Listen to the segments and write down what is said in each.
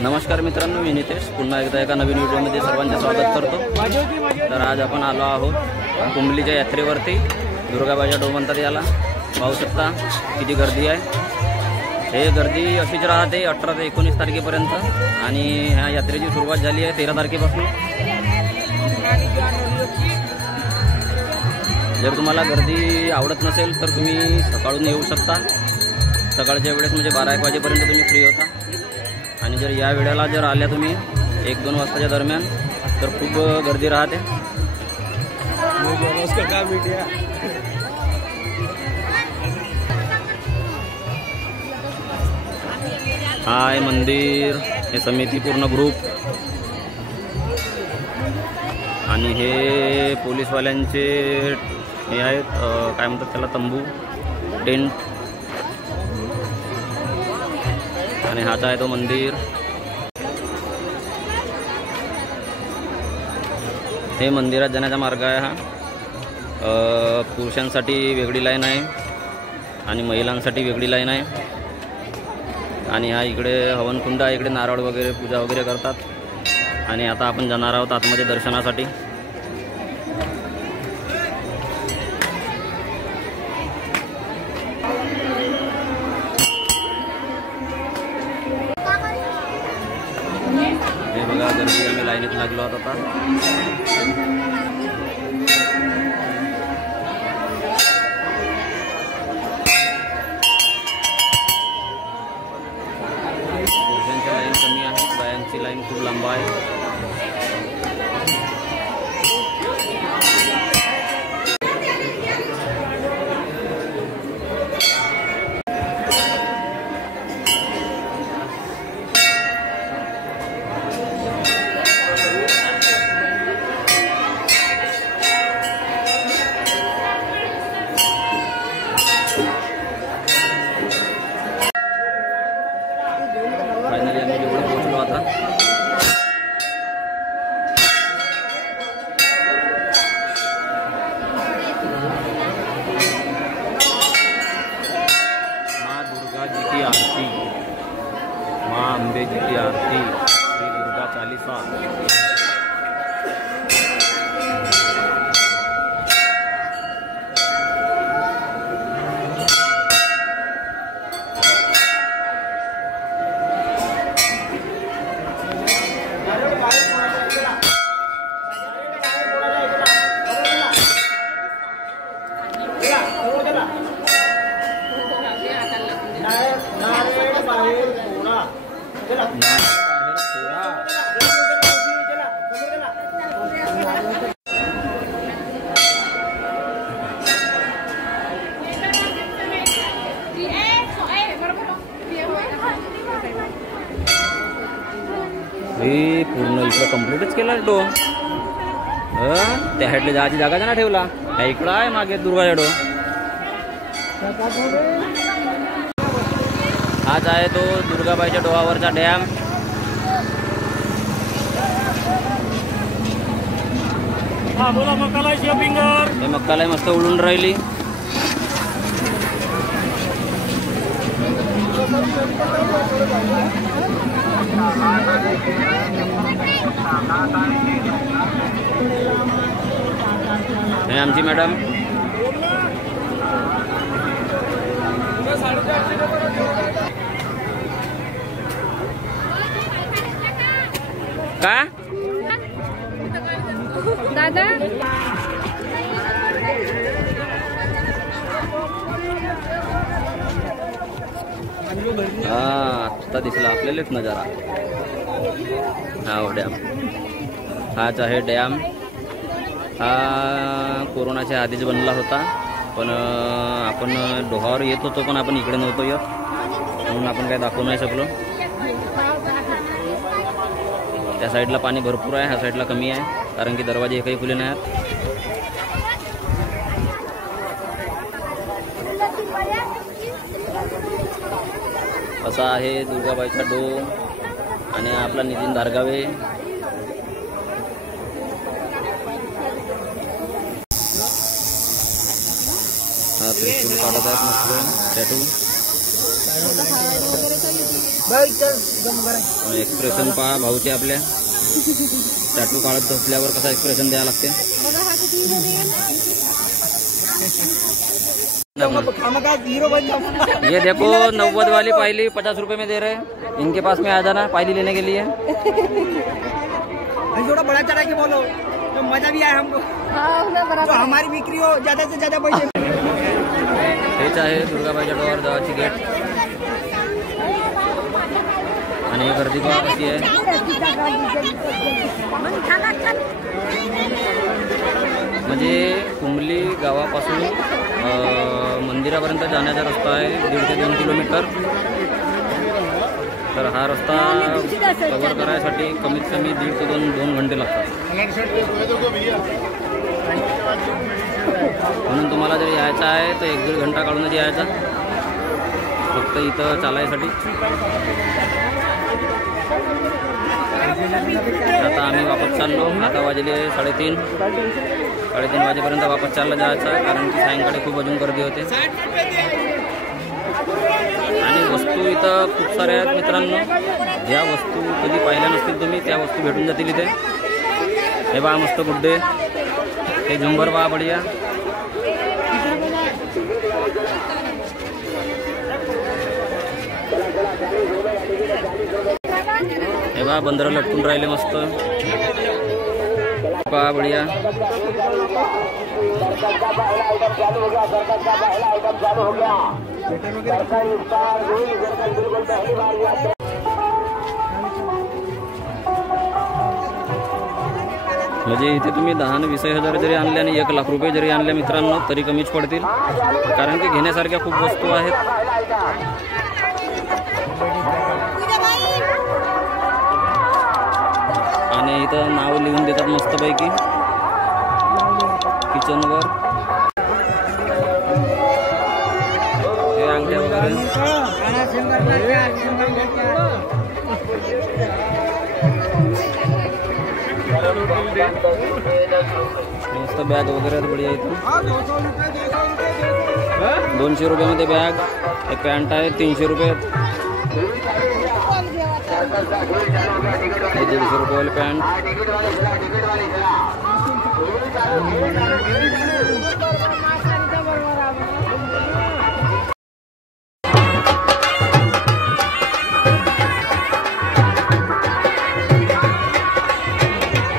नमस्कार मित्रांनो, मी नितेश पुन्हा एकदा एका नवीन व्हिडिओमध्ये सर्वांचे स्वागत करतो। तर आज आपण आलो आहोत कुंभलीच्या यात्रेवरती। दुर्गाबाईच्या डो म्हणतात याला। पाहू शकता किती गर्दी आहे। हे गर्दी अशीच राहते 18 ते 19 तारखेपर्यंत आणि ह्या यात्रेची सुरुवात झाली आहे 13 तारखेपासून। जर तुम्हाला गर्दी आवडत नसेल तर तुम्ही सकाळून येऊ शकता। सकाळच्या वेळेस म्हणजे 12-1 वाजेपर्यंत तुम्ही फ्री होता। आणि जर या वेळेला जर आल्या तुम्ही 1-2 वाजताच्या दरम्यान तर खूप गर्दी राहते। हा आहे मंदिर, हे समिती पूर्ण ग्रुप आणि हे पोलीसवाल्यांचे हे आहेत काय म्हणतात त्याला, तंबू, टेंट। आणि हाच आहे तो मंदिर। हे मंदिरात जाण्याचा मार्ग आहे हा। पुरुषांसाठी वेगळी लाईन आहे आणि महिलांसाठी वेगळी लाईन आहे। आणि हा इकडे हवनकुंड आहे, इकडे नारळ वगैरे पूजा वगैरे करतात। आणि आता आपण जाणार आहोत आतमध्ये दर्शनासाठी। हे बघा गर्दी, आम्ही लाईनीत लागलो आहोत आता। पुरुषांची लाईन कमी आहे, बायांची लाईन खूप लांब आहे। फायनली आम्ही जेवढं पोहोचलो आता। माँ दुर्गा जी की आरती, माँ अम्बे जी की आरती, श्री दुर्गा चालीसा। हे पूर्ण इकडं कम्प्लीटच केला डो। त्या साईडला जायची जागा ना ठेवला, त्या इकडं आहे मागे दुर्गाचा डो। हाच आहे तो दुर्गाबाईच्या डोहावरचा डॅम। हे मक्कालाई मस्त उडून राहिली। हे आमची मॅडम। का दादा आता दिसला आपल्यालाच नजारा। हा डॅम, हाच आहे डॅम। हा कोरोनाच्या आधीच बनला होता, पण आपण डोहावर येत होतो पण आपण इकडे नव्हतो येत, म्हणून आपण काही दाखवू नाही शकलो। त्या साईडला पाणी भरपूर आहे, ह्या साईडला कमी आहे कारण की दरवाजे एकही खुले नाही आहेत। असा आहे दुर्गाबाईचा डो आणि आपला नितीन धारगावे। हा त्रिशूल काढत आहेत मस्त टॅटू। एक्सप्रेशन पहा भाऊचे आपल्या. टॅटू काढत असल्यावर कसा एक्सप्रेशन द्यावं लागते. ये देखो 90 वाली पायली 50 रुपए में दे रहे हैं. इनके पास में आ जाना पायली लेने के लिए. थोड़ा बड़ा चढ़ा के बोलो तो मजा भी आए हमको. तो हमारी बिक्री हो ज्यादा से ज्यादा पैसे. हेच आहे दुर्गाबाईच्या डोहावर जावाची गेट. आणि गर्दी पहा कशी आहे. म्हणजे कुंभली गावापासून मंदिरापर्यंत जाण्याचा रस्ता आहे 1.5 ते 2 किलोमीटर. तर हा रस्ता कव्हर करायसाठी कमीत कमी 1.5 ते 2 घंटे लागतात. म्हणून तुम्हाला जर यायचं आहे तर 1-1.5 घंटा काढूनच यायचा फक्त इथं चालायसाठी. आता आम्ही वापस चाललो. आता वाजले 3:30. 3:30 वाजेपर्यंत वापस चालला जायचं कारण की सायंकाळी खूप अजून गर्दी होते. आणि वस्तू इथं खूप साऱ्या आहेत मित्रांनो. ज्या वस्तू कधी पाहिल्या नसतील तुम्ही त्या वस्तू भेटून जातील इथे. हे बा मस्त गुड्डे. हे झुंबर बा बढिया. हे बा बंदर लटकून राहिले मस्त. पहा बढिया. म्हणजे इथे तुम्ही 10-20 हजार जरी आणले आणि 1 लाख रुपये जरी आणले मित्रांनो तरी कमीच पडतील कारण की घेण्यासारख्या खूप वस्तू आहेत. आणि इथं नाव लिहून देतात मस्तपैकी किचनवर. हे अंगठ्या वगैरे मस्त बॅग वगैरे बढिया इथं. 200 रुपयामध्ये बॅग. एक पॅन्ट आहे 300 रुपये. 150 रुपयावाली पॅन्ट.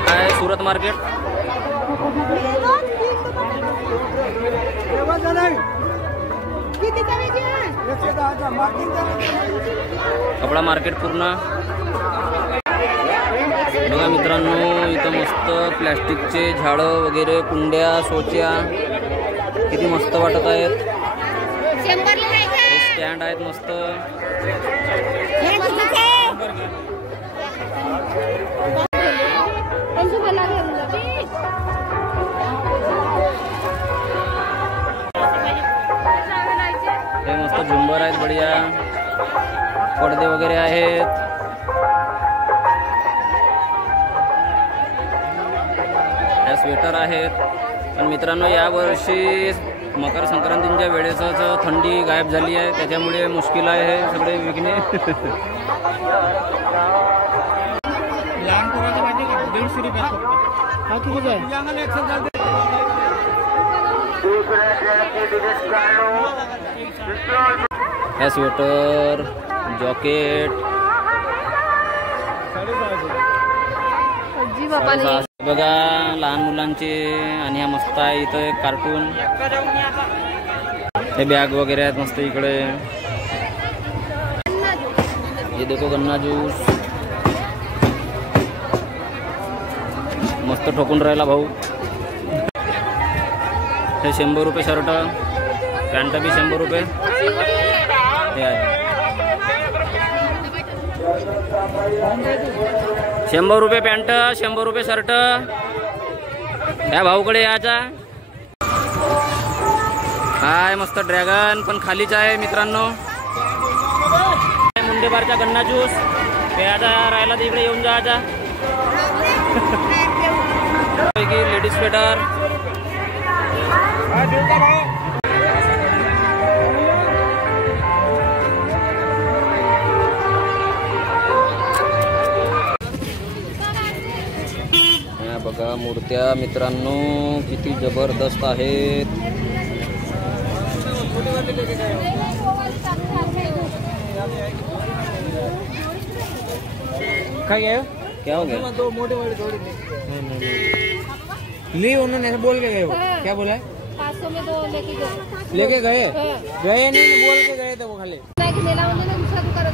काय सुरत मार्केट. कपडा मार्केट पूर्ण. बघा मित्रांनो इथं मस्त प्लॅस्टिकचे झाडं वगैरे कुंड्या सोच्या किती मस्त वाटत आहेत. स्टँड आहेत मस्त. हे मस्त झुंबर आहेत बढिया. पडदे वगैरे आहेत. स्वेटर आहेत. पण मित्रांनो यावर्षी मकर संक्रांतीच्या वेळेसच थंडी गायब झाली आहे त्याच्यामुळे मुश्किल आहे हे सगळे विकणे. ह्या स्वेटर जॉकेट बघा लहान मुलांचे. आणि ह्या मस्त आहे इथं एक कार्टून. हे बॅग वगैरे आहेत मस्त इकडे. हे देखो गन्ना ज्यूस मस्त ठोकून राहिला भाऊ. हे 100 रुपये शर्ट. पॅन्ट बी 100 रुपये. हे आहे 100 रुपये पॅन्ट 100 रुपये शर्ट. या भाऊकडे याचा. हाय मस्त ड्रॅगन पण खालीच आहे मित्रांनो. मुंडेबारचा गन्ना ज्यूस प्यायचा राहिला तर इकडे येऊन जायचा. Ladies sweater. बघा मूर्त्या मित्रांनो किती जबरदस्त आहेत. क्या हो गया? दो मोटे वाले थोड़ी ली उन्होंने ऐसे बोल के गए वो क्या बोला है 500 में 2 लेके गए गए नहीं बोल के गए थे वो खाली नाही नेला म्हणजे दुसरा दुकान